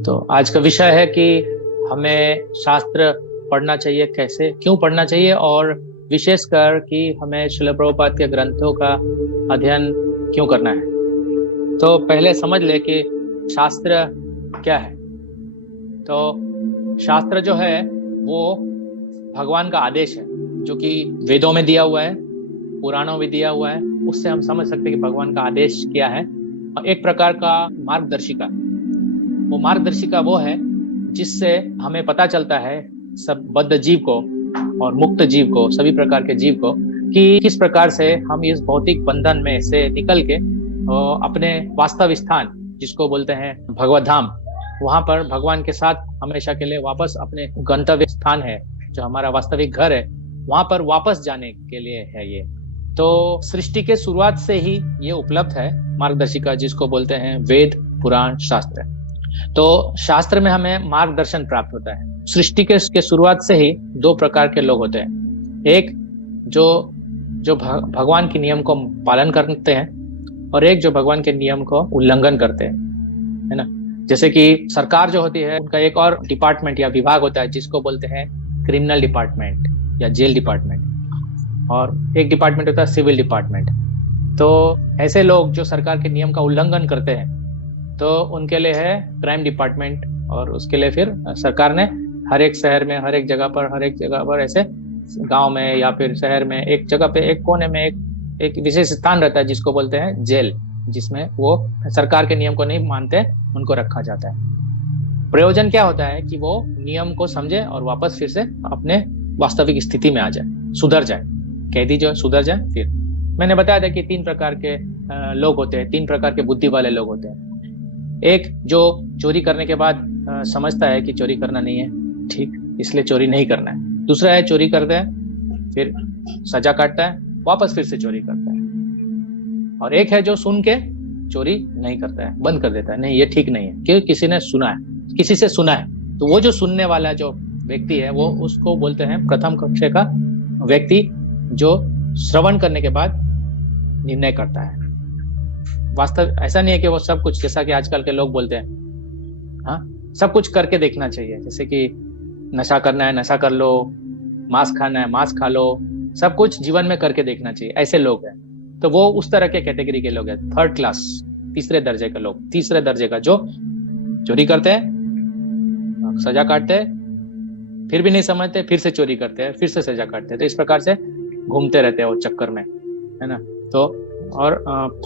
तो आज का विषय है कि हमें शास्त्र पढ़ना चाहिए, कैसे, क्यों पढ़ना चाहिए, और विशेषकर कि हमें श्रील प्रभुपाद के ग्रंथों का अध्ययन क्यों करना है। तो पहले समझ ले कि शास्त्र क्या है। तो शास्त्र जो है वो भगवान का आदेश है, जो कि वेदों में दिया हुआ है, पुराणों में दिया हुआ है। उससे हम समझ सकते हैं कि भगवान का आदेश क्या है। एक प्रकार का मार्गदर्शिका, वो मार्गदर्शिका वो है जिससे हमें पता चलता है सब बद्ध जीव को और मुक्त जीव को, सभी प्रकार के जीव को, कि किस प्रकार से हम इस भौतिक बंधन में से निकल के अपने वास्तविक स्थान, जिसको बोलते हैं भगवत धाम, वहां पर भगवान के साथ हमेशा के लिए वापस अपने गंतव्य स्थान है, जो हमारा वास्तविक घर है, वहां पर वापस जाने के लिए है ये। तो सृष्टि के शुरुआत से ही ये उपलब्ध है मार्गदर्शिका, जिसको बोलते हैं वेद, पुराण, शास्त्र। तो शास्त्र में हमें मार्गदर्शन प्राप्त होता है। सृष्टि के शुरुआत से ही दो प्रकार के लोग होते हैं। एक जो भगवान के नियम को पालन करते हैं, और एक जो भगवान के नियम को उल्लंघन करते हैं, है ना। जैसे कि सरकार जो होती है, उनका एक और डिपार्टमेंट या विभाग होता है जिसको बोलते हैं क्रिमिनल डिपार्टमेंट या जेल डिपार्टमेंट, और एक डिपार्टमेंट होता है सिविल डिपार्टमेंट। तो ऐसे लोग जो सरकार के नियम का उल्लंघन करते हैं, तो उनके लिए है क्राइम डिपार्टमेंट, और उसके लिए फिर सरकार ने हर एक शहर में, हर एक जगह पर ऐसे गांव में या फिर शहर में एक जगह पे, एक कोने में एक विशेष स्थान रहता है जिसको बोलते हैं जेल, जिसमें वो सरकार के नियम को नहीं मानते, उनको रखा जाता है। प्रयोजन क्या होता है कि वो नियम को समझे और वापस फिर से अपने वास्तविक स्थिति में आ जाए, सुधर जाए, कैदी जो सुधर जाए। फिर मैंने बताया था कि 3 प्रकार के लोग होते हैं, 3 प्रकार के बुद्धि वाले लोग होते हैं। एक जो चोरी करने के बाद समझता है कि चोरी करना नहीं है ठीक, इसलिए चोरी नहीं करना है। दूसरा है चोरी करता है, फिर सजा काटता है, वापस फिर से चोरी करता है। और एक है जो सुन के चोरी नहीं करता है, बंद कर देता है, नहीं ये ठीक नहीं है, क्योंकि किसी ने सुना है, किसी से सुना है। तो वो जो सुनने वाला जो व्यक्ति है, वो उसको बोलते हैं प्रथम कक्षा का व्यक्ति, जो श्रवण करने के बाद निर्णय करता है। वास्तव ऐसा नहीं है कि वो सब कुछ, जैसा कि आजकल के लोग बोलते हैं, हाँ सब कुछ करके देखना चाहिए। जैसे कि नशा करना है, नशा कर लो, मांस खाना है, मांस खा लो, सब कुछ जीवन में करके देखना चाहिए, ऐसे लोग हैं। तो वो उस तरह के कैटेगरी के लोग हैं, 3rd क्लास, तीसरे दर्जे के लोग, तीसरे दर्जे का, जो चोरी करते हैं, सजा काटते हैं, फिर भी नहीं समझते, फिर से चोरी करते हैं, फिर से सजा काटते हैं। तो इस प्रकार से घूमते रहते हैं वो चक्कर में, है ना। तो और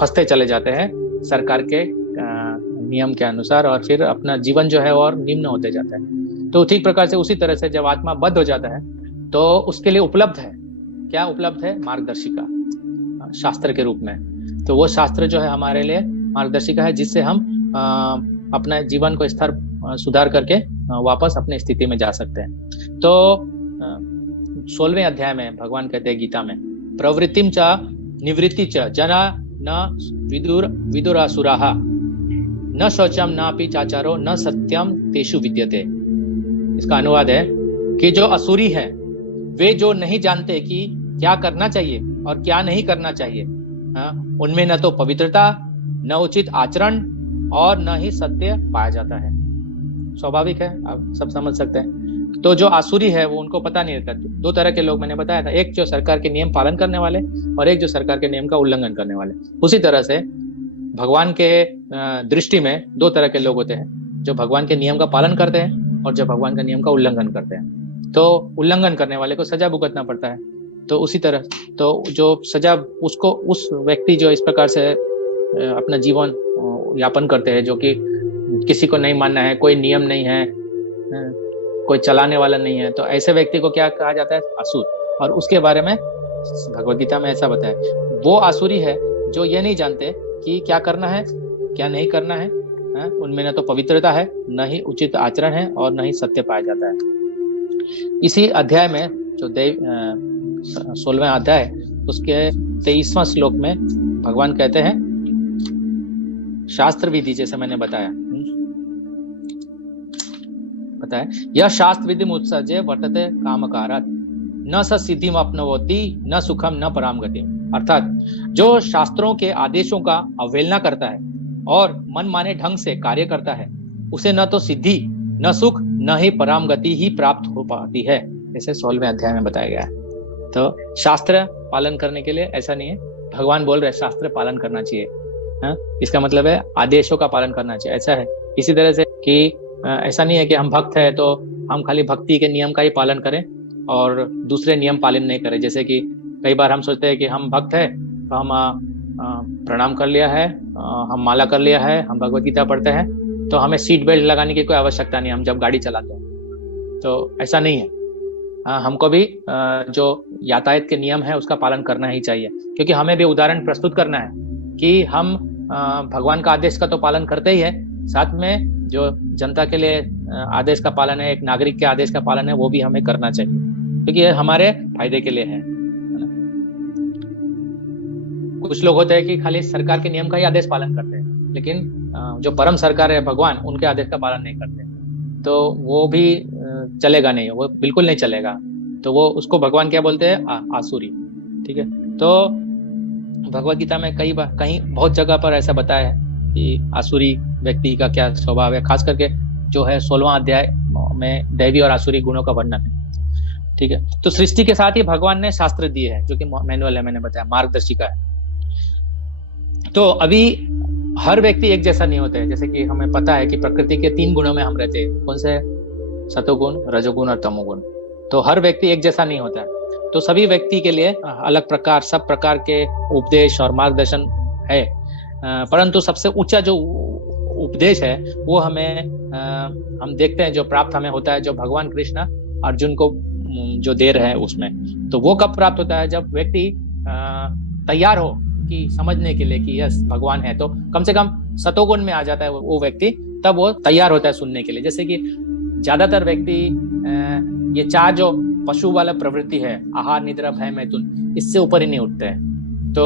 फंसते चले जाते हैं सरकार के नियम के अनुसार, और फिर अपना जीवन जो है और निम्न होते जाता है। तो ठीक प्रकार से उसी तरह से जब आत्मा बद्ध हो जाता है, तो उसके लिए उपलब्ध है, क्या उपलब्ध है? मार्गदर्शिका, शास्त्र के रूप में। तो वो शास्त्र जो है हमारे लिए मार्गदर्शिका है, जिससे हम अपना जीवन को स्तर सुधार करके वापस अपने स्थिति में जा सकते हैं। तो 16वें अध्याय में भगवान कहते हैं गीता में, प्रवृत्तिम च निवृत्ति च जना न विदुरासुराः न शौचम नापि चाचारो न सत्यम तेषु विद्यते। इसका अनुवाद है कि जो असुरी हैं, वे जो नहीं जानते कि क्या करना चाहिए और क्या नहीं करना चाहिए, उनमें न तो पवित्रता, न उचित आचरण और न ही सत्य पाया जाता है। स्वाभाविक है, आप सब समझ सकते हैं। तो जो आसुरी है वो, उनको पता नहीं रहता। 2 तरह के लोग मैंने बताया था, एक जो सरकार के नियम पालन करने वाले, और एक जो सरकार के नियम का उल्लंघन करने वाले। उसी तरह से भगवान के दृष्टि में 2 तरह के लोग होते हैं, जो भगवान के नियम का पालन करते हैं और जो भगवान के नियम का उल्लंघन करते हैं। तो उल्लंघन करने वाले को सजा भुगतना पड़ता है। तो उसी तरह, तो जो सजा उसको, उस व्यक्ति जो इस प्रकार से अपना जीवन यापन करते हैं, जो कि किसी को नहीं मानना है, कोई नियम नहीं है, कोई चलाने वाला नहीं है, तो ऐसे व्यक्ति को क्या कहा जाता है? असुर। और उसके बारे में भगवद गीता में ऐसा बताया, वो आसुरी है जो ये नहीं जानते कि क्या करना है, क्या नहीं करना है। उनमें न तो पवित्रता है, न ही उचित आचरण है, और न ही सत्य पाया जाता है। इसी अध्याय में, जो 16वां अध्याय, उसके 23वां श्लोक में भगवान कहते हैं शास्त्र विधि, जैसे मैंने बताया, यह शास्त्र विधि उत्सर्जे वर्तते कामकारात् न स सिद्धिम अपनवति न सुखम न पराम गतिम। अर्थात जो शास्त्रों के आदेशों का अवहेलना करता है और मन माने ढंग से कार्य करता है, उसे न तो सिद्धि, न सुख, न ही परम गति ही प्राप्त हो पाती है, जैसे 16वें अध्याय में बताया गया है। तो शास्त्र पालन करने के लिए ऐसा नहीं है, भगवान बोल रहे हैं शास्त्र पालन करना चाहिए। हाँ? इसका मतलब है आदेशों का पालन करना चाहिए, ऐसा है। इसी तरह से कि ऐसा नहीं है कि हम भक्त है तो हम खाली भक्ति के नियम का ही पालन करें और दूसरे नियम पालन नहीं करें। जैसे कि कई बार हम सोचते हैं कि हम भक्त है तो हम प्रणाम कर लिया है, हम माला कर लिया है, हम भगवत गीता पढ़ते हैं तो हमें सीट बेल्ट लगाने की कोई आवश्यकता नहीं, हम जब गाड़ी चलाते हैं। तो ऐसा नहीं है। हमको भी जो यातायात के नियम है उसका पालन करना ही चाहिए, क्योंकि हमें भी उदाहरण प्रस्तुत करना है कि हम भगवान का आदेश का तो पालन करते ही है, साथ में जो जनता के लिए आदेश का पालन है, एक नागरिक के आदेश का पालन है, वो भी हमें करना चाहिए, क्योंकि ये हमारे फायदे के लिए है। कुछ लोग होते हैं कि खाली सरकार के नियम का ही आदेश पालन करते हैं, लेकिन जो परम सरकार है भगवान, उनके आदेश का पालन नहीं करते, तो वो भी चलेगा नहीं, वो बिल्कुल नहीं चलेगा। तो वो उसको भगवान क्या बोलते हैं? आसुरी। ठीक है। तो भगवत गीता में कहीं बहुत जगह पर ऐसा बताया है कि आसुरी व्यक्ति का क्या स्वभाव है, खास करके जो है 16वां अध्याय में दैवी और आसुरी गुणों का वर्णन है। ठीक है। तो सृष्टि के साथ ही भगवान ने शास्त्र दिए हैं, जो कि मैनुअल है, मैंने बताया, मार्गदर्शिका है। तो अभी हर व्यक्ति एक जैसा नहीं होता है। जैसे कि हमें पता है कि प्रकृति के 3 गुणों में हम रहते हैं, कौन से? सतोगुण, रजोगुण और तमोगुण। तो हर व्यक्ति एक जैसा नहीं होता है, तो सभी व्यक्ति के लिए अलग प्रकार, सब प्रकार के उपदेश और मार्गदर्शन है। परंतु सबसे ऊंचा जो उपदेश है वो हमें हम देखते हैं जो प्राप्त हमें होता है, जो भगवान कृष्ण अर्जुन को जो दे रहे हैं उसमें। तो वो कब प्राप्त होता है? जब व्यक्ति तैयार हो कि समझने के लिए कि यस भगवान है, तो कम से कम सतोगुण में आ जाता है वो व्यक्ति, तब वो तैयार होता है सुनने के लिए। जैसे कि ज्यादातर व्यक्ति ये 4 जो पशु वाला प्रवृत्ति है, आहार, निद्रा, भय, मैथुन, इससे ऊपर ही नहीं उठते हैं। तो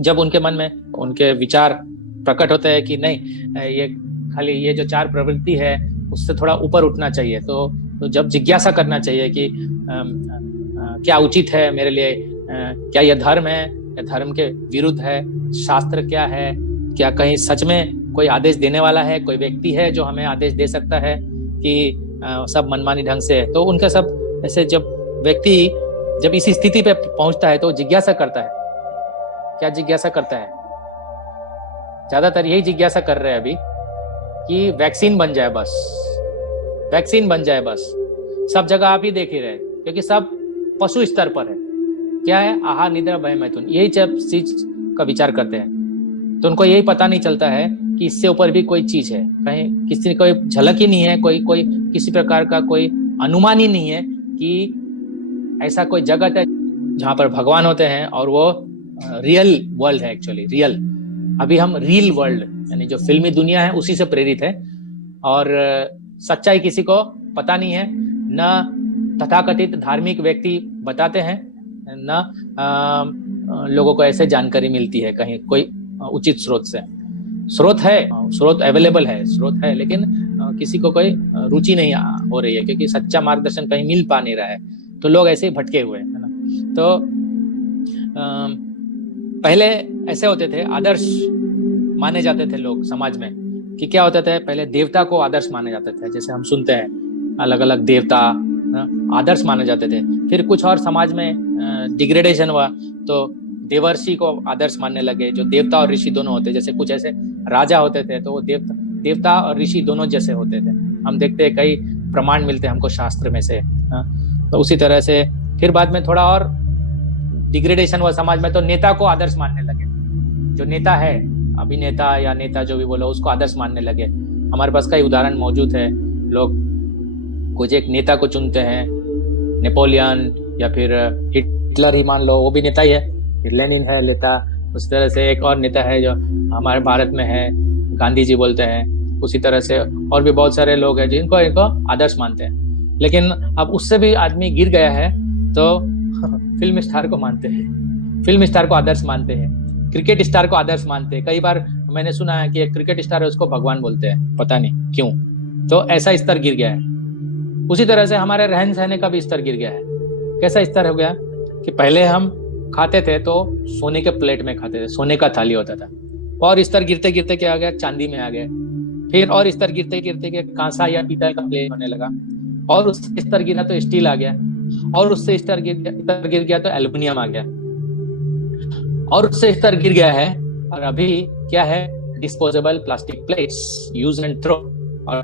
जब उनके मन में उनके विचार प्रकट होते हैं कि नहीं, ये खाली ये जो 4 प्रवृत्ति है उससे थोड़ा ऊपर उठना चाहिए, तो जब जिज्ञासा करना चाहिए कि क्या उचित है मेरे लिए, क्या यह धर्म है या धर्म के विरुद्ध है, शास्त्र क्या है, क्या कहीं सच में कोई आदेश देने वाला है, कोई व्यक्ति है जो हमें आदेश दे सकता है कि सब मनमानी ढंग से है। तो उनका सब ऐसे, जब व्यक्ति जब इसी स्थिति पे पहुंचता है तो जिज्ञासा करता है। क्या जिज्ञासा करता है? ज्यादातर यही जिज्ञासा कर रहे हैं अभी कि वैक्सीन बन जाए बस, वैक्सीन बन जाए बस। सब जगह आप ही देख ही रहे, क्योंकि सब पशु स्तर पर है। क्या है? आहार, निद्रा, भय, मैथुन, यही चीज का विचार करते हैं। तो उनको यही पता नहीं चलता है कि इससे ऊपर भी कोई चीज है, कहीं किसी कोई झलक ही नहीं है, कोई किसी प्रकार का कोई अनुमान ही नहीं है कि ऐसा कोई जगत है जहां पर भगवान होते हैं और वो रियल वर्ल्ड है। एक्चुअली रियल, अभी हम रियल वर्ल्ड यानी जो फिल्मी दुनिया है उसी से प्रेरित है, और सच्चाई किसी को पता नहीं है। न तथाकथित धार्मिक व्यक्ति बताते हैं, न लोगों को ऐसे जानकारी मिलती है कहीं कोई उचित स्रोत से। स्रोत है, स्रोत अवेलेबल है, स्रोत है, लेकिन किसी को कोई रुचि नहीं हो रही है, क्योंकि सच्चा मार्गदर्शन कहीं मिल पा नहीं रहा है, तो लोग ऐसे ही भटके हुए हैं ना। तो पहले ऐसे होते थे, आदर्श माने जाते थे लोग समाज में, कि क्या होता था? पहले देवता को आदर्श माने जाते थे, जैसे हम सुनते हैं अलग अलग देवता आदर्श माने जाते थे। फिर कुछ और समाज में डिग्रेडेशन हुआ, तो देवर्षि को आदर्श मानने लगे, जो देवता और ऋषि दोनों होते। जैसे कुछ ऐसे राजा होते थे तो वो देवता और ऋषि दोनों जैसे होते थे। हम देखते हैं कई प्रमाण मिलते हैं हमको शास्त्र में से। तो उसी तरह से फिर बाद में थोड़ा और डिग्रेडेशन हुआ समाज में, तो नेता को आदर्श मानने लगे। जो नेता है, अभिनेता या नेता जो भी बोलो, उसको आदर्श मानने लगे। हमारे पास कई उदाहरण मौजूद है। लोग कुछ एक नेता को चुनते हैं, नेपोलियन या फिर हिटलर ही मान लो, वो भी नेता ही है। लेनिन है नेता, उस तरह से एक और नेता है जो हमारे भारत में है, गांधी जी बोलते हैं। उसी तरह से और भी बहुत सारे लोग हैं जिनको इनको आदर्श मानते हैं। लेकिन अब उससे भी आदमी गिर गया है तो फिल्म स्टार को मानते हैं, फिल्म स्टार को आदर्श मानते हैं, क्रिकेट स्टार को आदर्श मानते हैं। कई बार मैंने सुना है कि एक क्रिकेट स्टार है उसको भगवान बोलते हैं, पता नहीं क्यों। तो ऐसा स्तर गिर गया है। उसी तरह से हमारे रहन सहने का भी स्तर गिर गया है। कैसा स्तर हो गया कि पहले हम खाते थे तो सोने के प्लेट में खाते थे, सोने का थाली होता था, और स्तर गिरते गिरते क्या आ गया? चांदी में आ गया। फिर और स्तर गिरते गिरते के कांसा या पीतल का प्लेट होने लगा, और उससे स्तर गिरा तो स्टील आ गया, और उससे स्तर गिर गया तो एल्युमिनियम आ गया, और उससे स्तर गिर गया है और अभी क्या है, disposable plastic plates, use and throw. और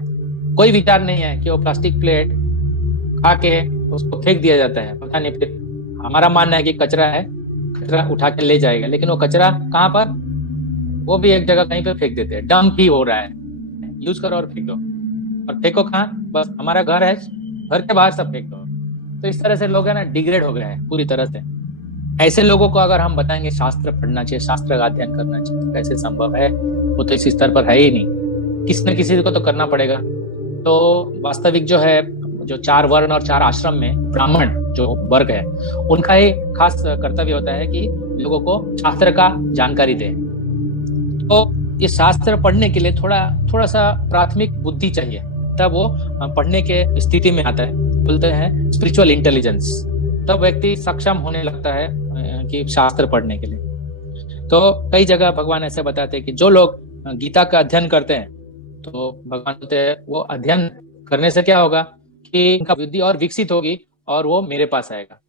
कोई विचार नहीं है कि वो प्लास्टिक प्लेट खा के उसको फेंक दिया जाता है, पता नहीं, फिर हमारा मानना है कि कचरा है, कचरा उठा के ले जाएगा, लेकिन वो कचरा कहाँ पर, वो भी एक जगह कहीं पे फेंक देते हैं, डंप ही हो रहा है, यूज करो और फेंक दो, और फेंको कहाँ, बस हमारा घर है, घर के बाहर सब फेंक दो। तो इस तरह से लोग है ना डिग्रेड हो गए हैं पूरी तरह से। ऐसे लोगों को अगर हम बताएंगे शास्त्र पढ़ना चाहिए, शास्त्र का अध्ययन करना चाहिए, तो कैसे संभव है, वो तो इस स्तर पर है ही नहीं, किसी न किसी को तो करना पड़ेगा। तो वास्तविक जो है, जो 4 वर्ण और 4 आश्रम में ब्राह्मण जो वर्ग है, उनका ही खास कर्तव्य होता है कि लोगों को शास्त्र का जानकारी दे। तो ये शास्त्र पढ़ने के लिए थोड़ा सा प्राथमिक बुद्धि चाहिए, तब वो पढ़ने के स्थिति में आता है, बोलते हैं स्पिरिचुअल इंटेलिजेंस, तब व्यक्ति सक्षम होने लगता है कि शास्त्र पढ़ने के लिए। तो कई जगह भगवान ऐसे बताते हैं कि जो लोग गीता का अध्ययन करते हैं, तो भगवान बोलते हैं वो अध्ययन करने से क्या होगा कि उनका बुद्धि और विकसित होगी और वो मेरे पास आएगा।